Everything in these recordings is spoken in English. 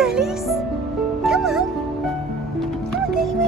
girlies. Come on. Come on, really.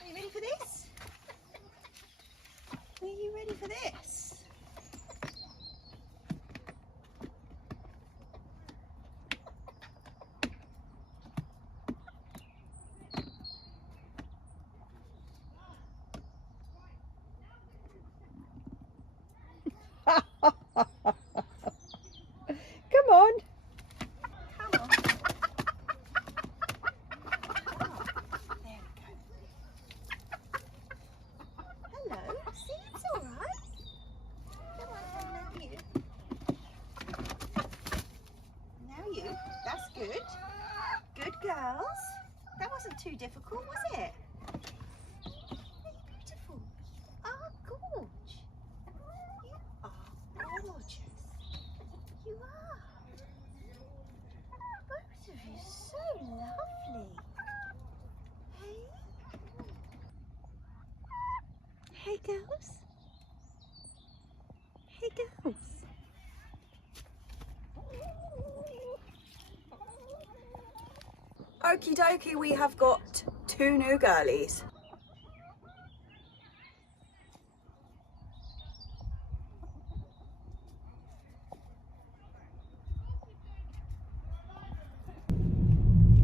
Are you ready for this? Are you ready for this? Come on. Girls, that wasn't too difficult, was it? Beautiful. Oh, gorge. You are gorgeous. You are. Both of you so lovely. Hey? Hey, girls. Hey, girls. Okie dokie, we have got 2 new girlies.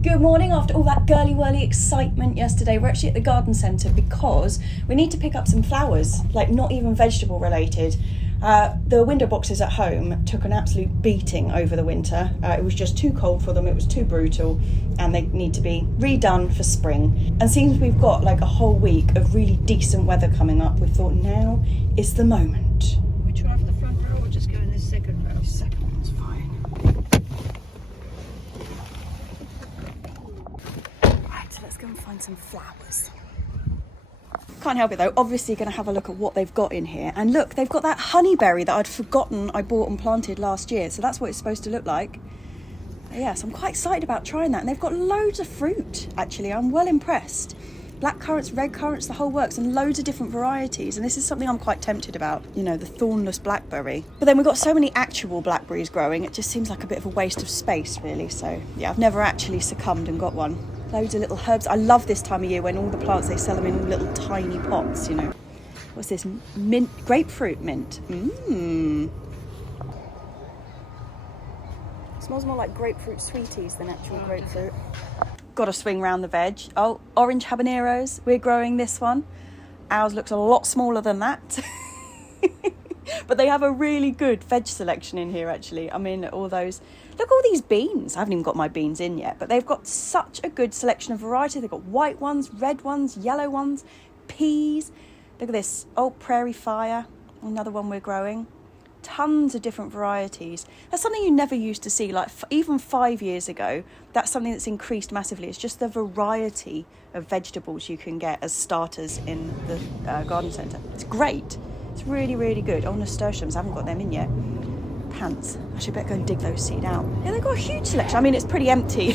Good morning. After all that girly whirly excitement yesterday, we're actually at the garden centre because we need to pick up some flowers, like not even vegetable related. The window boxes at home took an absolute beating over the winter. It was just too cold for them, it was too brutal, and they need to be redone for spring. And since we've got like a whole week of really decent weather coming up, we thought now is the moment. We try for the front row or just go in this second row? Second one's fine. Right, so let's go and find some flowers. Can't help it though, obviously going to have a look at what they've got in here. And look, they've got that honeyberry that I'd forgotten I bought and planted last year. So that's what it's supposed to look like. Yes, I'm quite excited about trying that. And they've got loads of fruit, actually. I'm well impressed. Black currants, red currants, the whole works, and loads of different varieties. And this is something I'm quite tempted about, you know, the thornless blackberry. But then we've got so many actual blackberries growing, it just seems like a bit of a waste of space, really. So yeah, I've never actually succumbed and got one. Loads of little herbs. I love this time of year when all the plants, they sell them in little tiny pots, you know. What's this? Mint, grapefruit mint. Smells more like grapefruit sweeties than actual grapefruit. Got to swing round the veg. Oh, orange habaneros. We're growing this one. Ours looks a lot smaller than that. But they have a really good veg selection in here, actually. I mean, all those... Look, all these beans. I haven't even got my beans in yet, but they've got such a good selection of variety. They've got white ones, red ones, yellow ones, peas, Look at this, old prairie fire, another one we're growing. Tons of different varieties. That's something you never used to see, like even 5 years ago. That's something that's increased massively. It's just the variety of vegetables you can get as starters in the garden centre. It's great. It's really, really good. Oh, nasturtiums, I haven't got them in yet. Pants, I should better go and dig those seed out. Yeah, they've got a huge selection. I mean, it's pretty empty.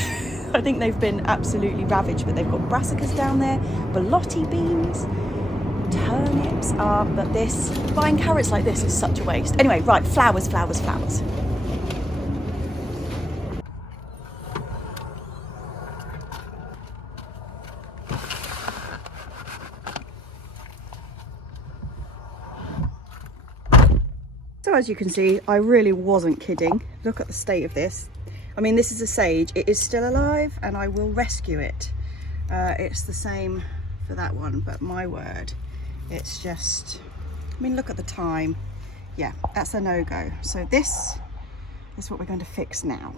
I think they've been absolutely ravaged, but they've got brassicas down there, borlotti beans, turnips are, but this, buying carrots like this is such a waste. Anyway, right, flowers, flowers, flowers. So as you can see, I really wasn't kidding. Look at the state of this. I mean, this is a sage. It is still alive and I will rescue it. It's the same for that one, but my word, it's just, I mean, look at the time. Yeah, that's a no-go. So this is what we're going to fix now.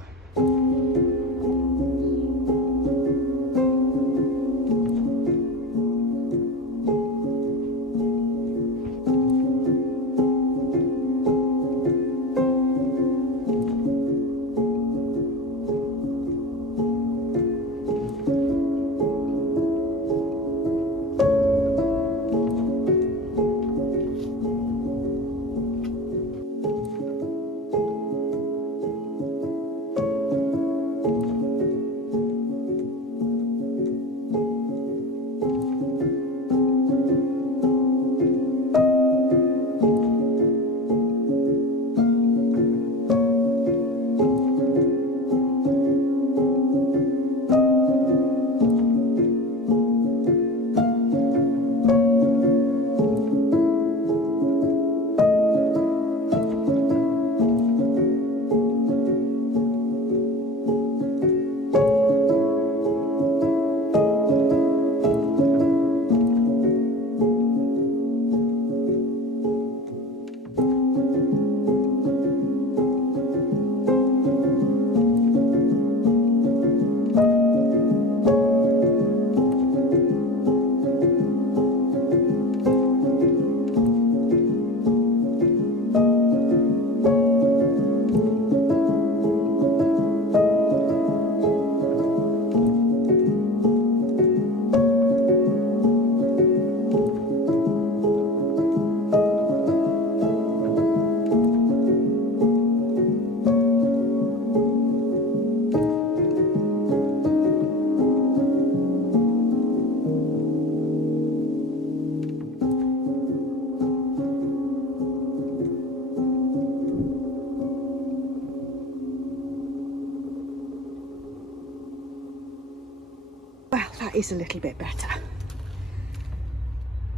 Well, that is a little bit better.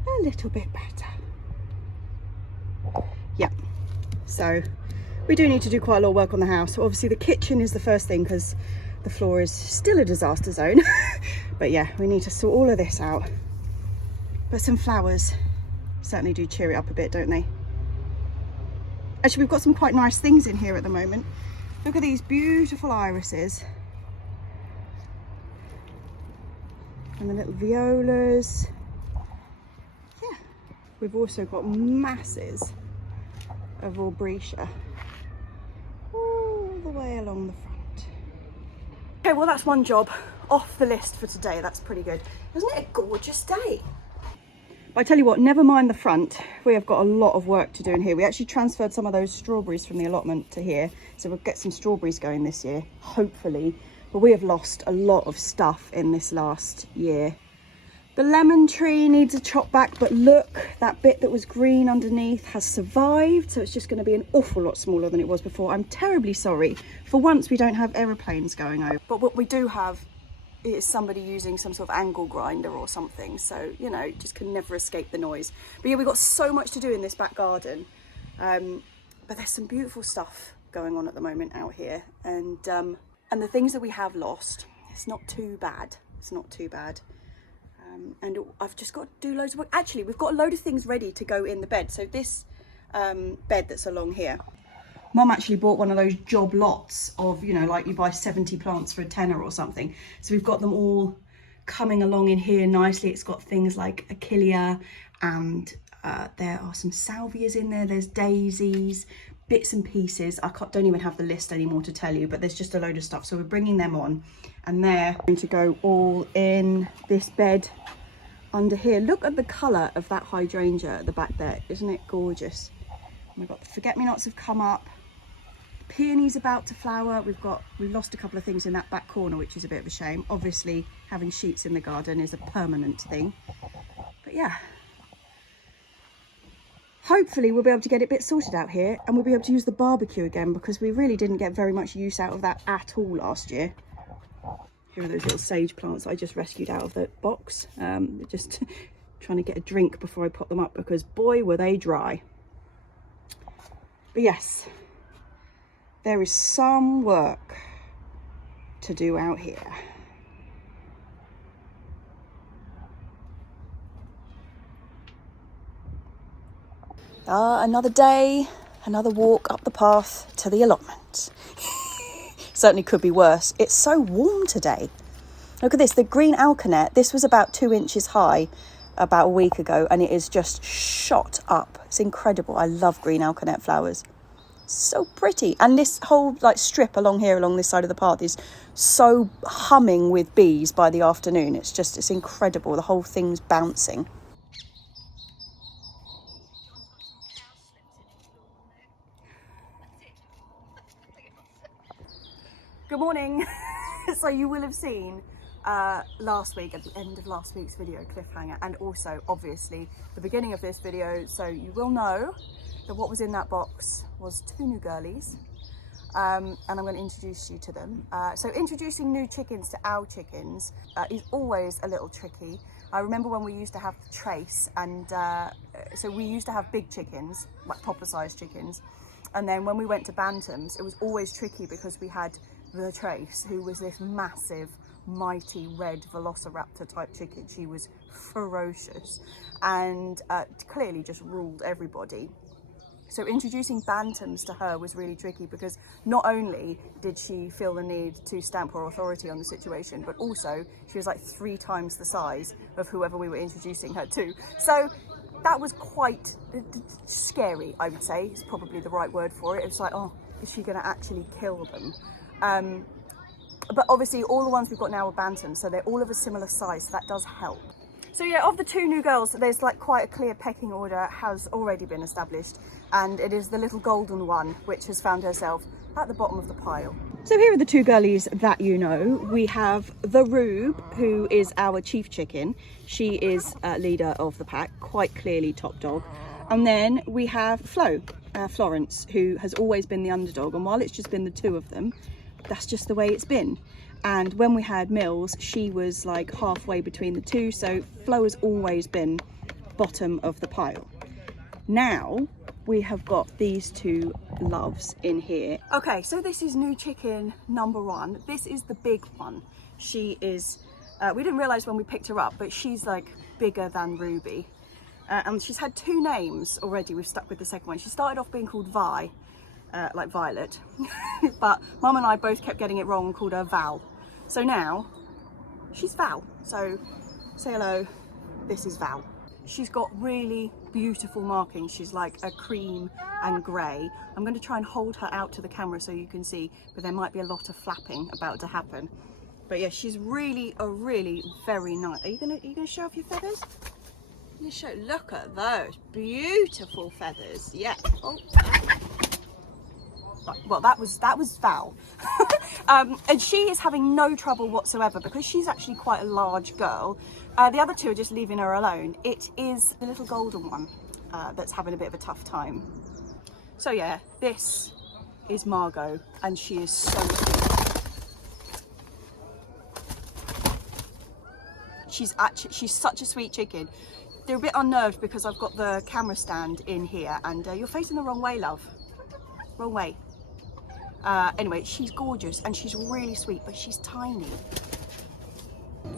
A little bit better. Yeah, so we do need to do quite a lot of work on the house. So obviously the kitchen is the first thing because the floor is still a disaster zone. But yeah, we need to sort all of this out. But some flowers certainly do cheer it up a bit, don't they? Actually, we've got some quite nice things in here at the moment. Look at these beautiful irises. And the little violas. Yeah, we've also got masses of aubrietia all the way along the front. Okay, well that's one job off the list for today. That's pretty good. Isn't it a gorgeous day? But I tell you what, never mind the front. We have got a lot of work to do in here. We actually transferred some of those strawberries from the allotment to here. So we'll get some strawberries going this year, hopefully. But we have lost a lot of stuff in this last year. The lemon tree needs a chop back, but look, that bit that was green underneath has survived. So it's just going to be an awful lot smaller than it was before. I'm terribly sorry. For once, we don't have aeroplanes going over. But what we do have is somebody using some sort of angle grinder or something. So, you know, just can never escape the noise. But yeah, we've got so much to do in this back garden. But there's some beautiful stuff going on at the moment out here. And the things that we have lost, it's not too bad. It's not too bad. And I've just got to do loads of work. Actually, we've got a load of things ready to go in the bed. So this bed that's along here, Mum actually bought one of those job lots of, you know, like you buy 70 plants for a tenner or something. So we've got them all coming along in here nicely. It's got things like achillea and there are some salvias in there, there's daisies, bits and pieces. Don't even have the list anymore to tell you, but there's just a load of stuff. So we're bringing them on, and they're going to go all in this bed under here. Look at the colour of that hydrangea at the back there. Isn't it gorgeous? Oh my God, the forget-me-nots have come up. The peony's about to flower. We've lost a couple of things in that back corner, which is a bit of a shame. Obviously, having sheets in the garden is a permanent thing. But yeah. Hopefully we'll be able to get it a bit sorted out here, and we'll be able to use the barbecue again, because we really didn't get very much use out of that at all last year. Here are those little sage plants I just rescued out of the box. Just trying to get a drink before I pot them up, because boy were they dry. But yes, there is some work to do out here. Another day, another walk up the path to the allotment. Certainly could be worse. It's so warm today. Look at this, the green alkanet. This was about 2 inches high about a week ago, and it is just shot up. It's incredible. I love green alkanet flowers. So pretty. And this whole strip along here, along this side of the path, is so humming with bees by the afternoon. It's incredible. The whole thing's bouncing. Good morning. So you will have seen last week, at the end of last week's video, cliffhanger, and also obviously the beginning of this video, so you will know that what was in that box was 2 new girlies, and I'm going to introduce you to them. So introducing new chickens to our chickens is always a little tricky. I remember when we used to have the trace, and so we used to have big chickens, like proper sized chickens, and then when we went to bantams, it was always tricky because we had the trace, who was this massive, mighty red velociraptor type chicken. She was ferocious and clearly just ruled everybody. So introducing bantams to her was really tricky, because not only did she feel the need to stamp her authority on the situation, but also she was like 3 times the size of whoever we were introducing her to. So that was quite scary, I would say, is probably the right word for it. It was like, oh, is she going to actually kill them? But obviously all the ones we've got now are bantams, so they're all of a similar size, so that does help. So yeah, of the 2 new girls, there's quite a clear pecking order has already been established, and it is the little golden one which has found herself at the bottom of the pile. So here are the 2 girlies that you know. We have the Rube, who is our chief chicken. She is leader of the pack, quite clearly top dog. And then we have Flo, Florence, who has always been the underdog, and while it's just been the 2 of them, that's just the way it's been. And when we had Mills, she was like halfway between the 2, so Flo has always been bottom of the pile. Now we have got these 2 loves in here. Okay, so this is new chicken number 1. This is the big one. She is, we didn't realise when we picked her up, but she's like bigger than Ruby. And she's had 2 names already. We've stuck with the second one. She started off being called Vi, like Violet, but Mum and I both kept getting it wrong and called her Val. So now she's Val. So say hello, this is Val. She's got really beautiful markings. She's like a cream and grey. I'm going to try and hold her out to the camera so you can see, but there might be a lot of flapping about to happen. But yeah, she's really very nice. Are you gonna show off your feathers? Look at those beautiful feathers. Yeah. Oh. Well, that was Val. And she is having no trouble whatsoever, because she's actually quite a large girl. The other 2 are just leaving her alone. It is the little golden one that's having a bit of a tough time. So yeah, this is Margo, and she is so sweet. She's such a sweet chicken. They're a bit unnerved because I've got the camera stand in here, and you're facing the wrong way, love. Wrong way. Anyway, she's gorgeous and she's really sweet, but she's tiny.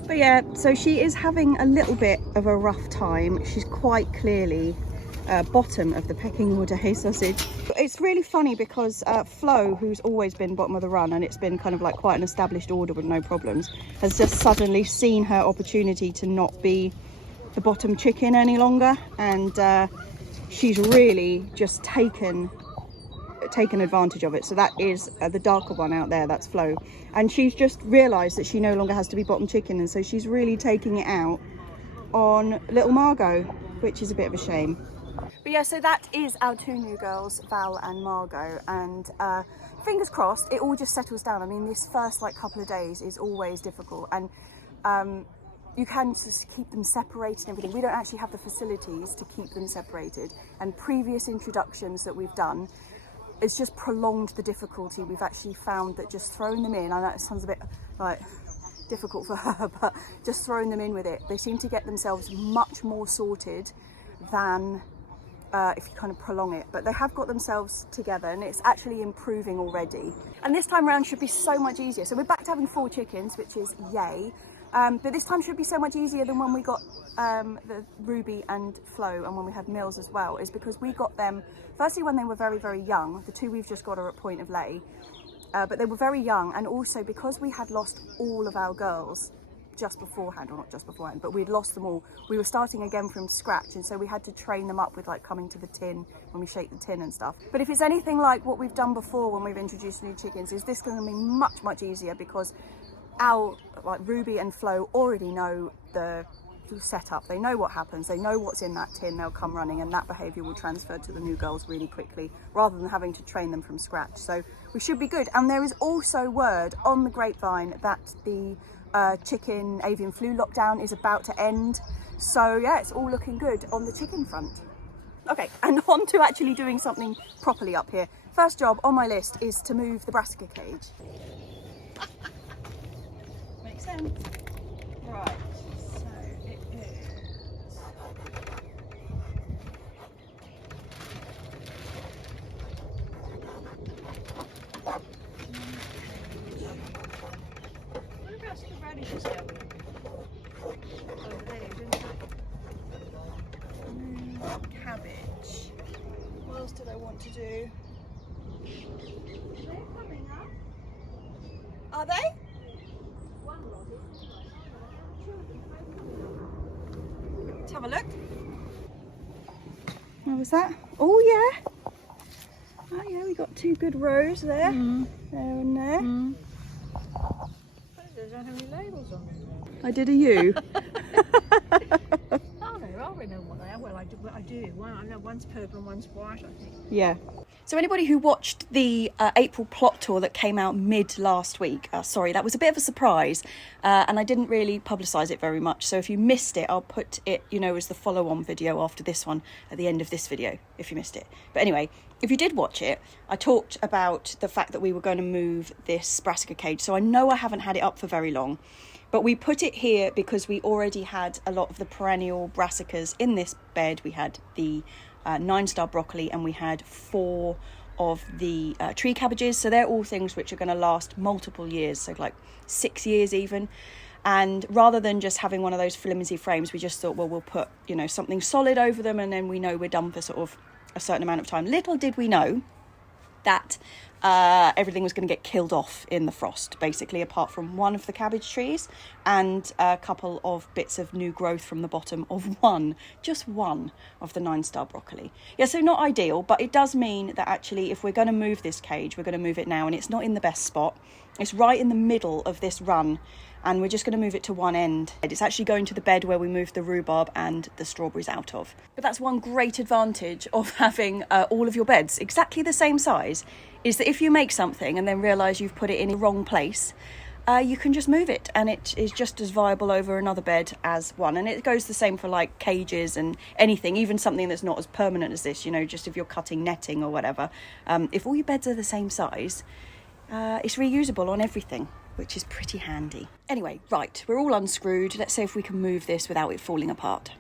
But yeah, so she is having a little bit of a rough time. She's quite clearly bottom of the pecking order, hey sausage. It's really funny because Flo, who's always been bottom of the run, and it's been kind of like quite an established order with no problems, has just suddenly seen her opportunity to not be the bottom chicken any longer, and she's really just taken advantage of it. So that is the darker one out there, that's Flo, and she's just realized that she no longer has to be bottom chicken, and so she's really taking it out on little Margo, which is a bit of a shame. But yeah, so that is our two new girls, Val and Margo, and fingers crossed it all just settles down. I mean, this first like couple of days is always difficult, and you can just keep them separated and everything. We don't actually have the facilities to keep them separated, and previous introductions that we've done, it's just prolonged the difficulty. We've actually found that just throwing them in, I know it sounds a bit like difficult for her, but just throwing them in with it, they seem to get themselves much more sorted than if you kind of prolong it. But they have got themselves together, and it's actually improving already. And this time around should be so much easier. So we're back to having 4 chickens, which is yay. But this time should be so much easier than when we got the Ruby and Flo, and when we had Mills as well, is because we got them firstly when they were very, very young. The 2 we've just got are at point of lay, but they were very young, and also because we had lost all of our girls just beforehand, or not just beforehand, but we'd lost them all. We were starting again from scratch, and so we had to train them up with like coming to the tin when we shake the tin and stuff. But if it's anything like what we've done before when we've introduced new chickens, is this going to be much, much easier, because our like Ruby and Flo already know the setup. They know what happens, they know what's in that tin, they'll come running, and that behaviour will transfer to the new girls really quickly, rather than having to train them from scratch. So we should be good. And there is also word on the grapevine that the chicken avian flu lockdown is about to end. So yeah, it's all looking good on the chicken front. Okay, and on to actually doing something properly up here. First job on my list is to move the brassica cage. Makes sense. Right, so it is. Whereabouts the radishes going? Over there, didn't they? Cabbage. What else did I want to do? They're coming up. Are they? Let's have a look. What was that? Oh yeah. Oh yeah, we got 2 good rows there. There and there. They don't have any labels on them. I did a U. Oh, no, I already know what they are. Well, I do. One, I know one's purple and one's white, I think. Yeah. So anybody who watched the April plot tour that came out mid last week, sorry, that was a bit of a surprise, and I didn't really publicise it very much. So if you missed it, I'll put it, you know, as the follow-on video after this one at the end of this video, if you missed it. But anyway, if you did watch it, I talked about the fact that we were going to move this brassica cage. So I know I haven't had it up for very long, but we put it here because we already had a lot of the perennial brassicas in this bed. We had the 9-star broccoli, and we had 4 of the tree cabbages. So they're all things which are going to last multiple years, so like 6 years even. And rather than just having one of those flimsy frames, we just thought, well, we'll put, you know, something solid over them, and then we know we're done for sort of a certain amount of time. Little did we know that everything was going to get killed off in the frost, basically, apart from one of the cabbage trees and a couple of bits of new growth from the bottom of just one of the 9-star broccoli. Yeah, so not ideal, but it does mean that actually if we're going to move this cage, we're going to move it now, and it's not in the best spot. It's right in the middle of this run, and we're just going to move it to one end. It's actually going to the bed where we moved the rhubarb and the strawberries out of. But that's one great advantage of having all of your beds exactly the same size, is that if you make something and then realise you've put it in the wrong place, you can just move it, and it is just as viable over another bed as one. And it goes the same for like cages and anything, even something that's not as permanent as this, you know, just if you're cutting netting or whatever. If all your beds are the same size, it's reusable on everything, which is pretty handy. Anyway, right, we're all unscrewed. Let's see if we can move this without it falling apart.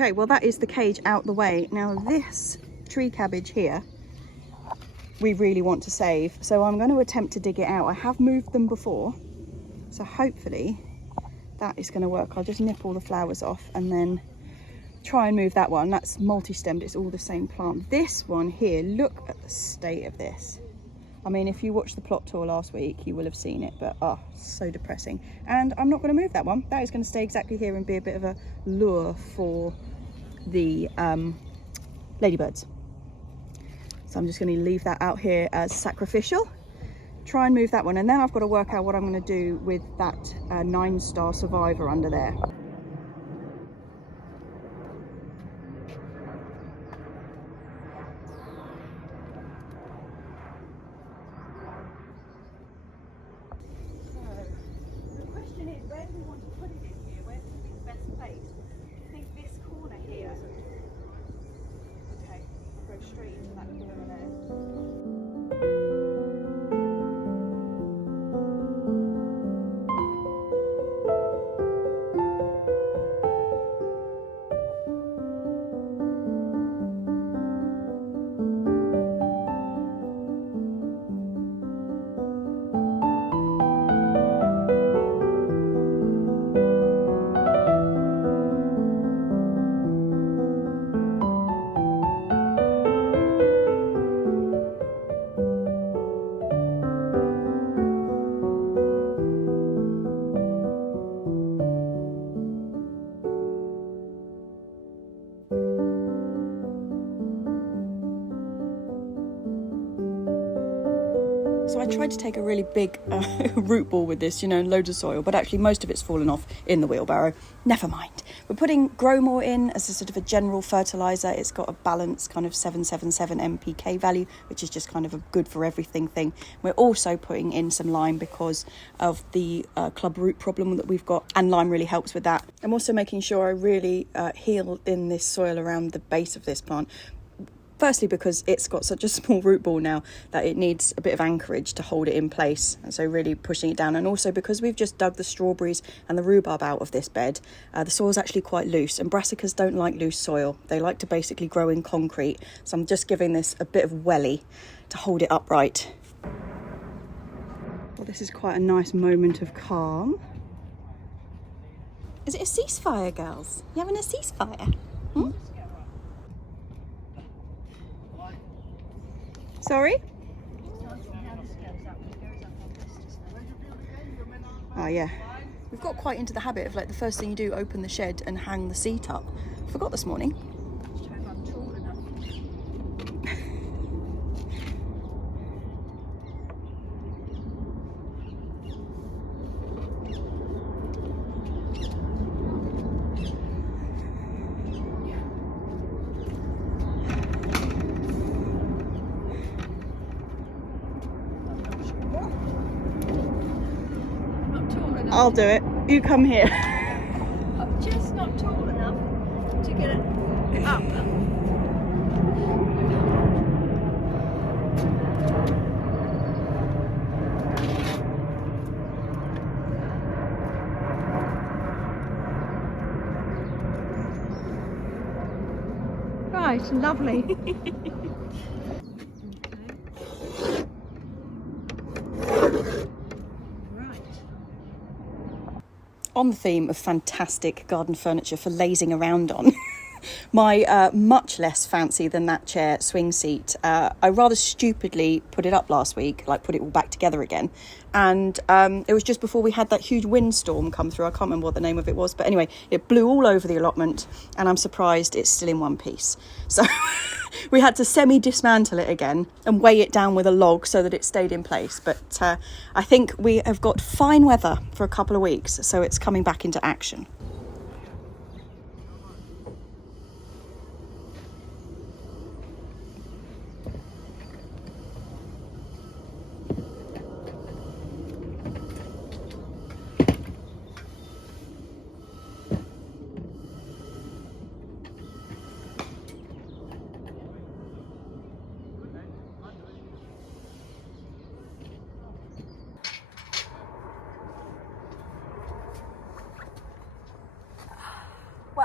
Okay, well that is the cage out the way. Now this tree cabbage here, we really want to save. So I'm going to attempt to dig it out. I have moved them before, so hopefully that is going to work. I'll just nip all the flowers off and then try and move that one. That's multi-stemmed, it's all the same plant. This one here, look at the state of this. I mean, if you watched the plot tour last week, you will have seen it, but oh, so depressing. And I'm not going to move that one. That is going to stay exactly here and be a bit of a lure for the ladybirds. So I'm just going to leave that out here as sacrificial. Try and move that one, and then I've got to work out what I'm going to do with that 9-star survivor under there. So I tried to take a really big root ball with this, you know, loads of soil, but actually most of it's fallen off in the wheelbarrow. Never mind. We're putting Grow More in as a sort of a general fertiliser. It's got a balanced kind of 777 NPK value, which is just kind of a good for everything thing. We're also putting in some lime because of the club root problem that we've got, and lime really helps with that. I'm also making sure I really heal in this soil around the base of this plant. Firstly, because it's got such a small root ball now that it needs a bit of anchorage to hold it in place, and so really pushing it down. And also because we've just dug the strawberries and the rhubarb out of this bed, the soil's actually quite loose, and brassicas don't like loose soil. They like to basically grow in concrete. So I'm just giving this a bit of welly to hold it upright. Well, this is quite a nice moment of calm. Is it a ceasefire, girls? You having a ceasefire? Hmm? Sorry? Oh yeah. We've got quite into the habit of, like, the first thing you do, open the shed and hang the seat up. Forgot this morning. I'll do it. You come here. I'm just not tall enough to get it up. Right, lovely. On the theme of fantastic garden furniture for lazing around on, my much less fancy than that chair swing seat, I rather stupidly put it up last week, like put it all back together again. And it was just before we had that huge windstorm come through. I can't remember what the name of it was, but anyway, it blew all over the allotment, and I'm surprised it's still in one piece. So we had to semi-dismantle it again and weigh it down with a log so that it stayed in place. But I think we have got fine weather for a couple of weeks, so it's coming back into action.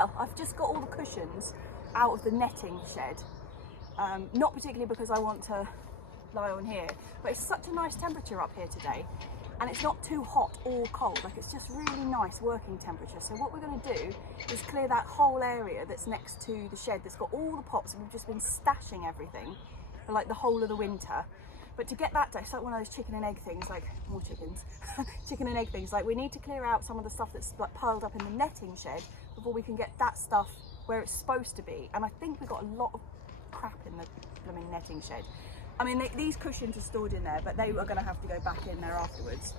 well, I've just got all the cushions out of the netting shed. Not particularly because I want to lie on here, but it's such a nice temperature up here today, and it's not too hot or cold. Like, it's just really nice working temperature. So what we're going to do is clear that whole area that's next to the shed that's got all the pots, and we've just been stashing everything for like the whole of the winter. But to get that done, it's like one of those chicken and egg things, like more chickens, chicken and egg things. Like, we need to clear out some of the stuff that's like piled up in the netting shed before we can get that stuff where it's supposed to be. And I think we've got a lot of crap in the blooming netting shed. I mean, these cushions are stored in there, but they are going to have to go back in there afterwards.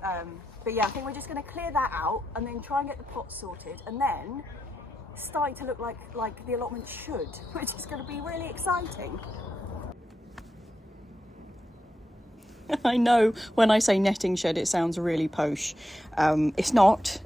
But yeah, I think we're just going to clear that out and then try and get the pots sorted, and then starting to look like the allotment should, which is going to be really exciting. I know when I say netting shed, it sounds really posh. It's not.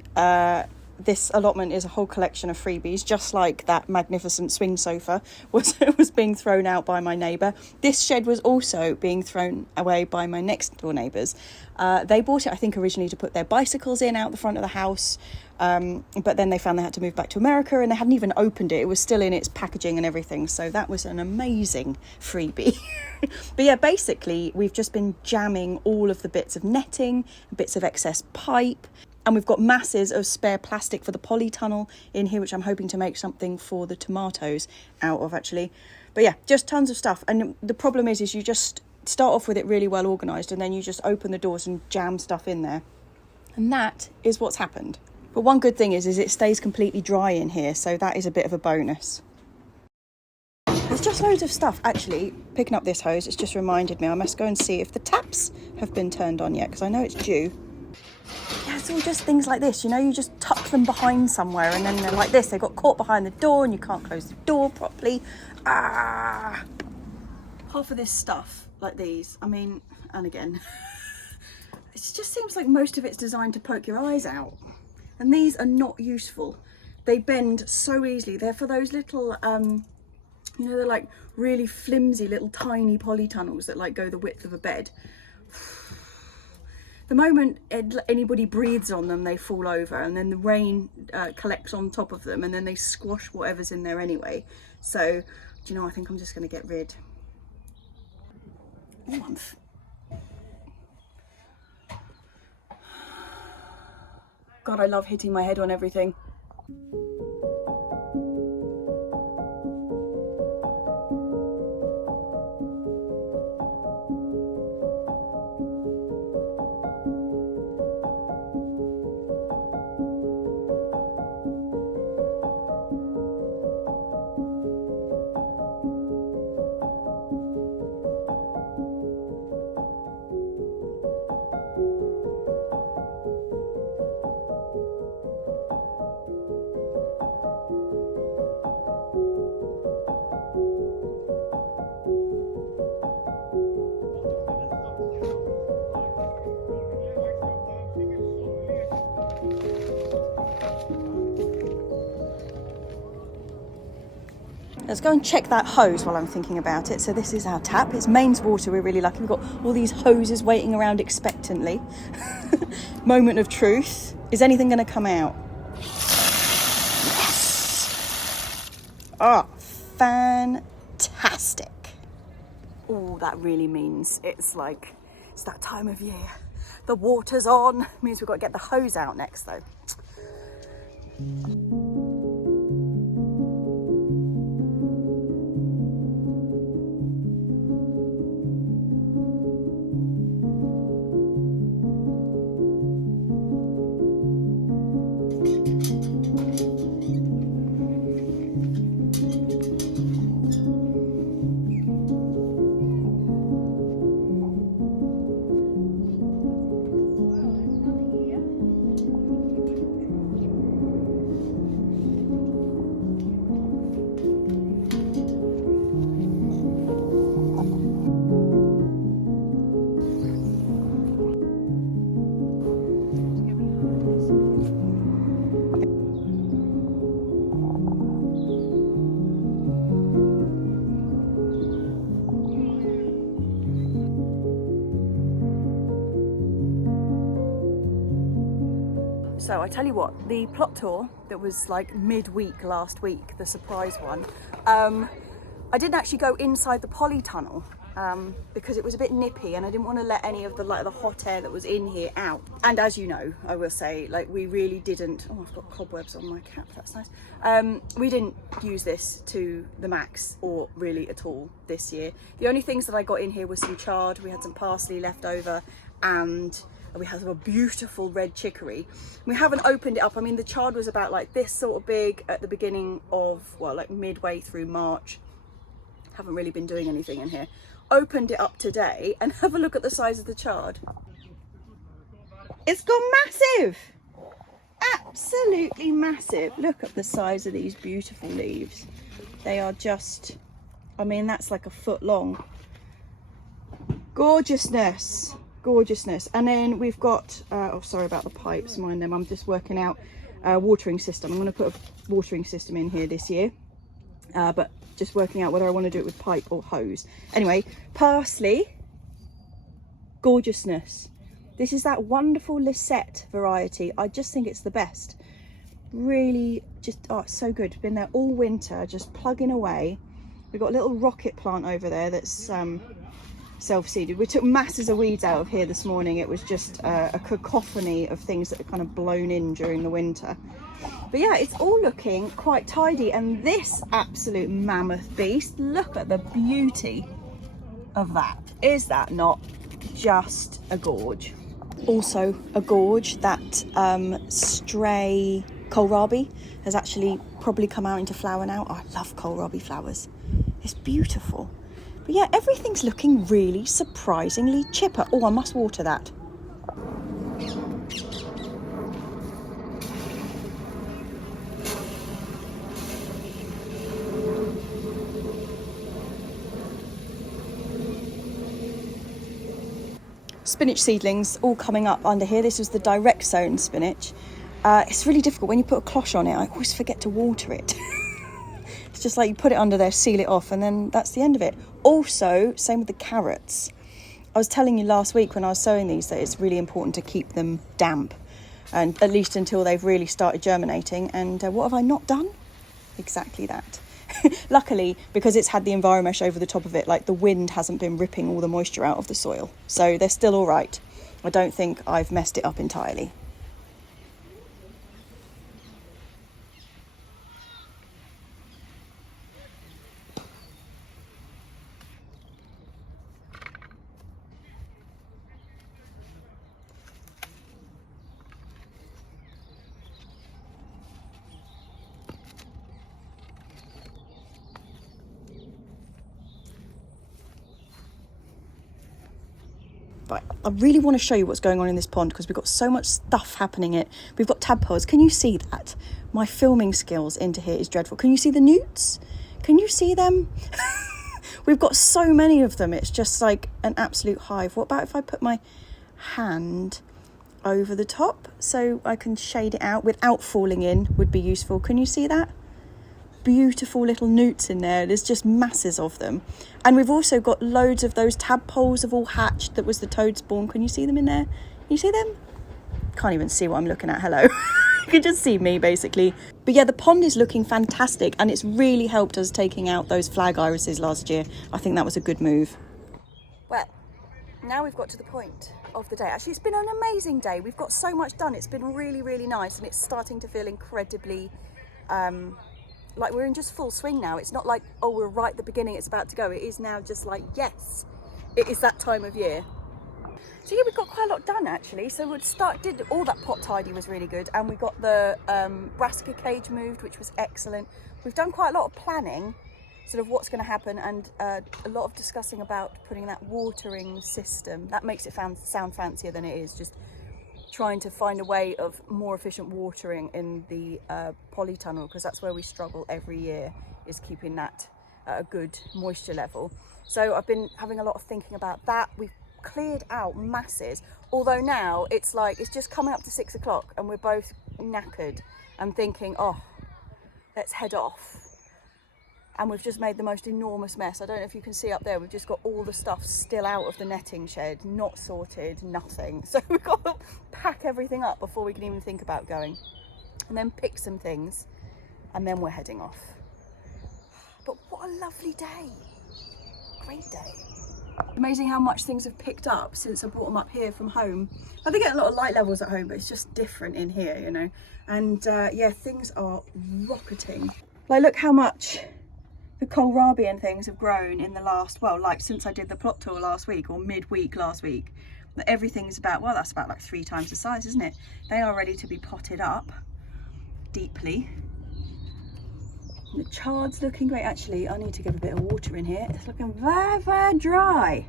This allotment is a whole collection of freebies, just like that magnificent swing sofa was being thrown out by my neighbour. This shed was also being thrown away by my next door neighbours. They bought it, I think, originally to put their bicycles in out the front of the house, but then they found they had to move back to America, and they hadn't even opened it. It was still in its packaging and everything, so that was an amazing freebie. But yeah, basically we've just been jamming all of the bits of netting, bits of excess pipe, and we've got masses of spare plastic for the polytunnel in here, which I'm hoping to make something for the tomatoes out of, actually. But yeah, just tons of stuff. And the problem is you just start off with it really well organised, and then you just open the doors and jam stuff in there. And that is what's happened. But one good thing is it stays completely dry in here, so that is a bit of a bonus. There's just loads of stuff. Actually, picking up this hose, it's just reminded me I must go and see if the taps have been turned on yet, because I know it's due. Yeah, it's all just things like this, you know, you just tuck them behind somewhere, and then they're like this, they got caught behind the door and you can't close the door properly. Half of this stuff, like these, I mean, and again, it just seems like most of it's designed to poke your eyes out. And these are not useful. They bend so easily. They're for those little, you know, they're like really flimsy little tiny polytunnels that like go the width of a bed. The moment anybody breathes on them, they fall over, and then the rain collects on top of them, and then they squash whatever's in there anyway. So, do you know, I think I'm just going to get rid. God, I love hitting my head on everything. Let's go and check that hose while I'm thinking about it. So this is our tap. It's mains water. We're really lucky. We've got all these hoses waiting around expectantly. Moment of truth. Is anything going to come out? Yes! Oh, fantastic. Oh, that really means it's that time of year. The water's on. Means we've got to get the hose out next, though. So I tell you what, the plot tour that was like midweek last week, the surprise one, I didn't actually go inside the Polytunnel because it was a bit nippy and I didn't want to let any of the hot air that was in here out. And as you know, I will say, like, we really didn't, oh, I've got cobwebs on my cap, that's nice. We didn't use this to the max or really at all this year. The only things that I got in here was some chard, we had some parsley left over, and we have a beautiful red chicory. We haven't opened it up. I mean, the chard was about like this sort of big at the beginning of, well, like midway through March. Haven't really been doing anything in here. Opened it up today and have a look at the size of the chard. It's gone massive. Absolutely massive. Look at the size of these beautiful leaves. They are just, I mean, that's like a foot long. Gorgeousness. Gorgeousness. And then we've got oh, sorry about the pipes, mind them, I'm just working out a watering system. I'm going to put a watering system in here this year, but just working out whether I want to do it with pipe or hose. Anyway, parsley, gorgeousness. This is that wonderful Lisette variety. I just think it's the best. Really just, oh, it's so good. Been there all winter, just plugging away. We've got a little rocket plant over there that's self-seeded. We took masses of weeds out of here this morning. It was just a cacophony of things that are kind of blown in during the winter. But yeah, it's all looking quite tidy. And this absolute mammoth beast, look at the beauty of that. Is that not just a gorge? Also a gorge that stray kohlrabi has actually probably come out into flower now. Oh, I love kohlrabi flowers. It's beautiful. But yeah, everything's looking really surprisingly chipper. Oh, I must water that. Spinach seedlings all coming up under here. This was the direct sown spinach. It's really difficult when you put a cloche on it. I always forget to water it. It's just like you put it under there, seal it off, and then that's the end of it. Also, same with the carrots. I was telling you last week when I was sowing these that it's really important to keep them damp, and at least until they've really started germinating. And what have I not done? Exactly that. Luckily, because it's had the enviromesh over the top of it, like the wind hasn't been ripping all the moisture out of the soil. So they're still all right. I don't think I've messed it up entirely. Right, I really want to show you what's going on in this pond because we've got so much stuff happening in it. We've got tadpoles. Can you see that? My filming skills into here is dreadful. Can you see the newts? Can you see them? We've got so many of them. It's just like an absolute hive. What about if I put my hand over the top so I can shade it out without falling in? Would be useful. Can you see that? Beautiful little newts in there. There's just masses of them. And we've also got loads of those tadpoles have all hatched. That was the toad spawn. Can you see them in there? Can you see them? Can't even see what I'm looking at. Hello. You can just see me basically. But yeah, the pond is looking fantastic and it's really helped us taking out those flag irises last year. I think that was a good move. Well, now we've got to the point of the day. Actually, it's been an amazing day. We've got so much done. It's been really, really nice and it's starting to feel incredibly like we're in just full swing now. It's not like, oh, we're right at the beginning, it's about to go. It is now just like, yes, it is that time of year. So yeah, we've got quite a lot done actually. So did all that pot tidy was really good. And we got the brassica cage moved, which was excellent. We've done quite a lot of planning, sort of what's gonna happen, and a lot of discussing about putting that watering system. That makes it sound fancier than it is, just trying to find a way of more efficient watering in the Polytunnel, because that's where we struggle every year, is keeping that at a good moisture level. So I've been having a lot of thinking about that. We've cleared out masses, although now it's like it's just coming up to 6 o'clock and we're both knackered and thinking, oh, let's head off. and we've just made the most enormous mess. I don't know if you can see up there, we've just got all the stuff still out of the netting shed, not sorted, nothing. So we've got to pack everything up before we can even think about going, and then pick some things, and then we're heading off. But what a lovely day. Great day. Amazing how much things have picked up since I brought them up here from home. I think I get a lot of light levels at home, but it's just different in here, you know. And yeah, things are rocketing. Like, look how much the kohlrabi and things have grown in the last, well, like since I did the plot tour last week, or midweek last week. Everything's about, well, that's about like 3 times the size, isn't it? They are ready to be potted up deeply. The chard's looking great. Actually, I need to give a bit of water in here. It's looking very, very dry.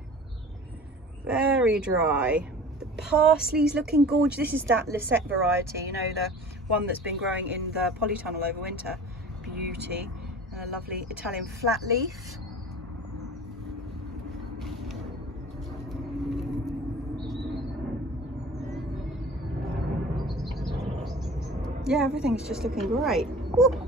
Very dry. The parsley's looking gorgeous. This is that Lisette variety, you know, the one that's been growing in the Polytunnel over winter. Beauty. And a lovely Italian flat leaf. Yeah, everything's just looking great. Woo.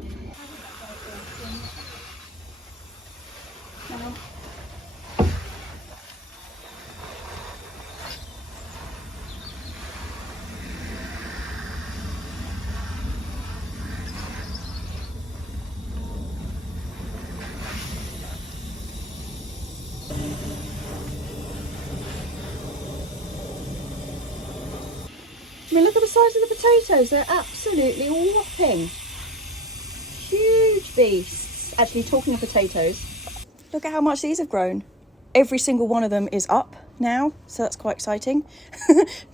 I mean, look at the size of the potatoes. They're absolutely whopping. Huge beasts. Actually, talking of potatoes, look at how much these have grown. Every single one of them is up now, so that's quite exciting.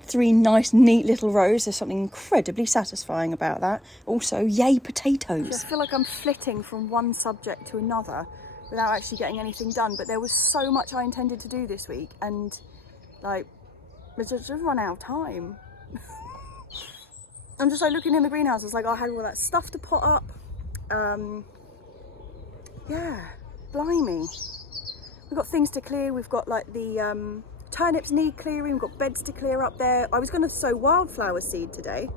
3 nice, neat little rows. There's something incredibly satisfying about that. Also, yay, potatoes. I feel like I'm flitting from one subject to another without actually getting anything done, but there was so much I intended to do this week, and like, it's just run out of time. I'm just like looking in the greenhouse, it's like I had all that stuff to pot up. Yeah, blimey. We've got things to clear. We've got like the turnips need clearing. We've got beds to clear up there. I was going to sow wildflower seed today.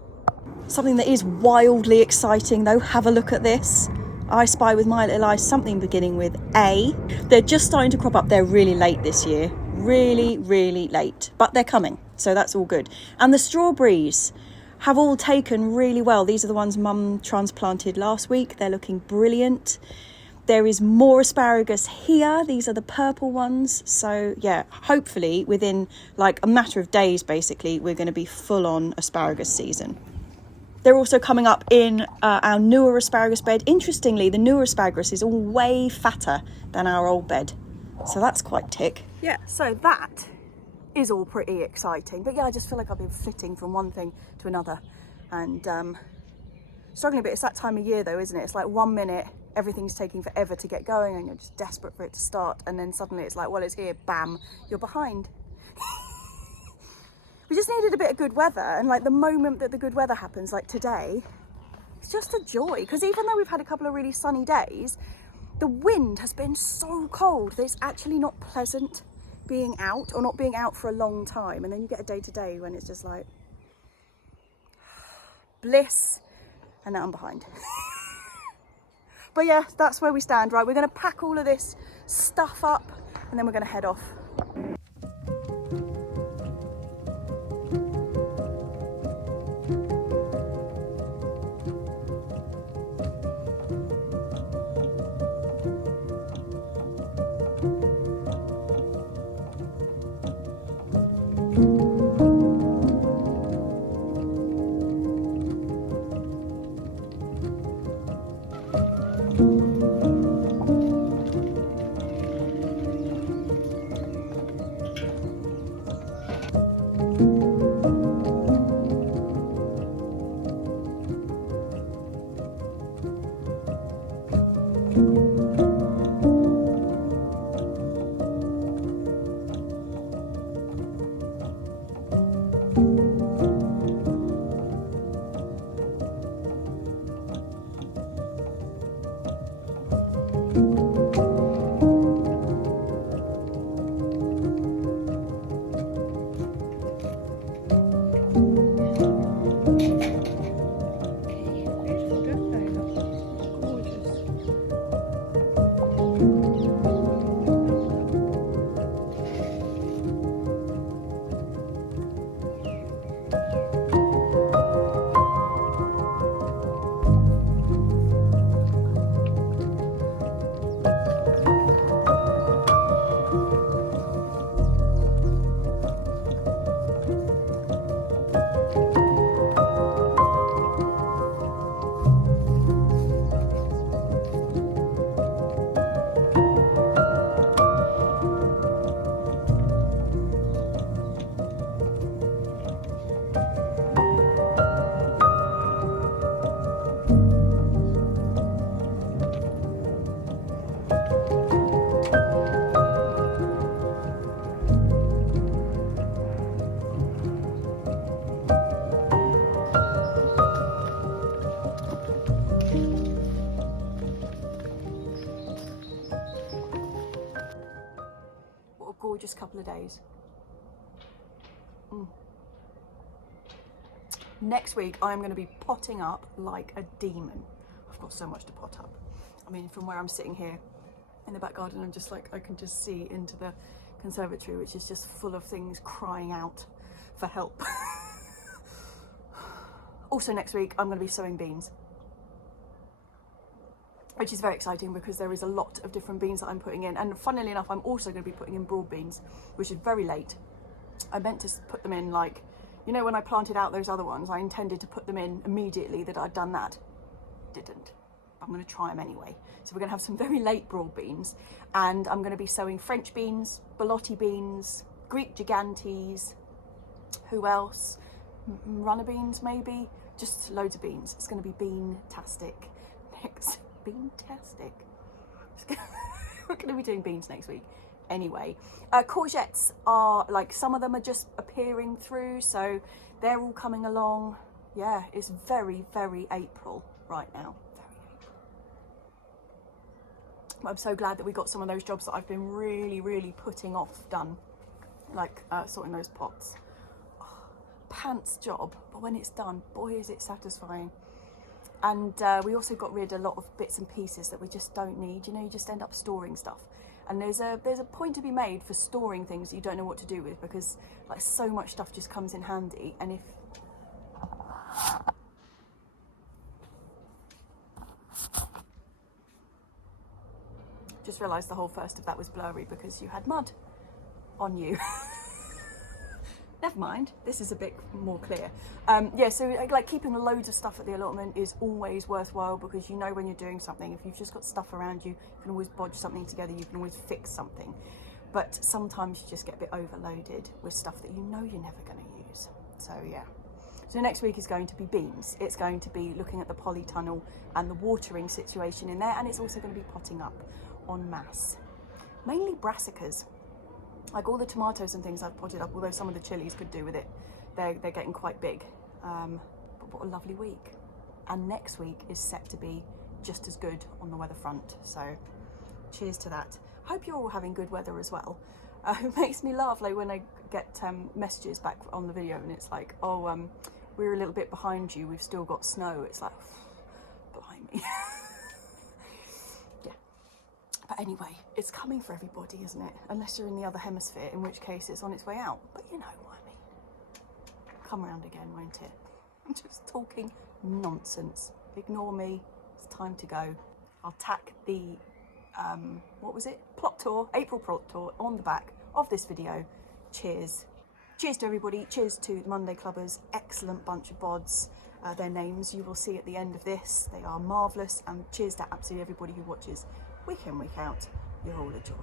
Something that is wildly exciting though, have a look at this. I spy with my little eyes something beginning with A. They're just starting to crop up. They're really late this year. Really, really late. But they're coming, so that's all good. And the strawberries have all taken really well. These are the ones Mum transplanted last week. They're looking brilliant. There is more asparagus here. These are the purple ones. So yeah, hopefully within like a matter of days, basically, we're going to be full on asparagus season. They're also coming up in our newer asparagus bed. Interestingly, the newer asparagus is all way fatter than our old bed. So that's quite tick. Yeah, so that is all pretty exciting. But yeah, I just feel like I've been flitting from one thing to another and struggling a bit. It's that time of year though, isn't it? It's like 1 minute everything's taking forever to get going and you're just desperate for it to start, and then suddenly it's like, well, it's here, bam, you're behind. We just needed a bit of good weather, and like the moment that the good weather happens, like today, it's just a joy, because even though we've had a couple of really sunny days, the wind has been so cold that it's actually not pleasant being out, or not being out for a long time. And then you get a day to day when it's just like bliss, and now I'm behind. But yeah, that's where we stand. Right, we're going to pack all of this stuff up and then we're going to head off. gorgeous couple of days. Next week I'm going to be potting up like a demon. I've got so much to pot up. I mean, from where I'm sitting here in the back garden, I'm just like, I can just see into the conservatory, which is just full of things crying out for help. Also next week I'm going to be sowing beans, which is very exciting because there is a lot of different beans that I'm putting in, and funnily enough I'm also going to be putting in broad beans, which is very late. I meant to put them in, like, you know, when I planted out those other ones, I intended to put them in immediately that I'd done that. Didn't. I'm going to try them anyway. So we're going to have some very late broad beans, and I'm going to be sowing French beans, Bolotti beans, Greek gigantes, who else? Runner beans maybe? Just loads of beans. It's going to be bean-tastic next. Bean-tastic. We're going to be doing beans next week. Anyway, courgettes are, like, some of them are just appearing through, so they're all coming along. Yeah, it's very, very April right now. Very April. I'm so glad that we got some of those jobs that I've been really, really putting off done, like sorting those pots. Oh, pants job, but when it's done, boy, is it satisfying. And we also got rid of a lot of bits and pieces that we just don't need. You know, you just end up storing stuff. And there's a point to be made for storing things that you don't know what to do with, because like so much stuff just comes in handy. And if just realised the whole first of that was blurry because you had mud on you. Never mind, this is a bit more clear. Yeah, so like keeping loads of stuff at the allotment is always worthwhile, because you know when you're doing something, if you've just got stuff around you, you can always bodge something together, you can always fix something. But sometimes you just get a bit overloaded with stuff that you know you're never going to use. So yeah. So next week is going to be beans. It's going to be looking at the Polytunnel and the watering situation in there, and it's also going to be potting up en masse. Mainly brassicas. Like all the tomatoes and things I've potted up, although some of the chilies could do with it. They're getting quite big. But what a lovely week. And next week is set to be just as good on the weather front. So cheers to that. Hope you're all having good weather as well. It makes me laugh, like when I get messages back on the video and it's like, oh, we're a little bit behind you, we've still got snow. It's like, blimey. But anyway, it's coming for everybody, isn't it? Unless you're in the other hemisphere, in which case it's on its way out. But you know what I mean. Come round again, won't it? I'm just talking nonsense. Ignore me. It's time to go. I'll tack the, what was it? Plot tour, April plot tour on the back of this video. Cheers. Cheers to everybody. Cheers to the Monday Clubbers. Excellent bunch of bods. Their names you will see at the end of this. They are marvellous. And cheers to absolutely everybody who watches week in, week out. You're all a joy.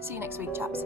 See you next week, chaps.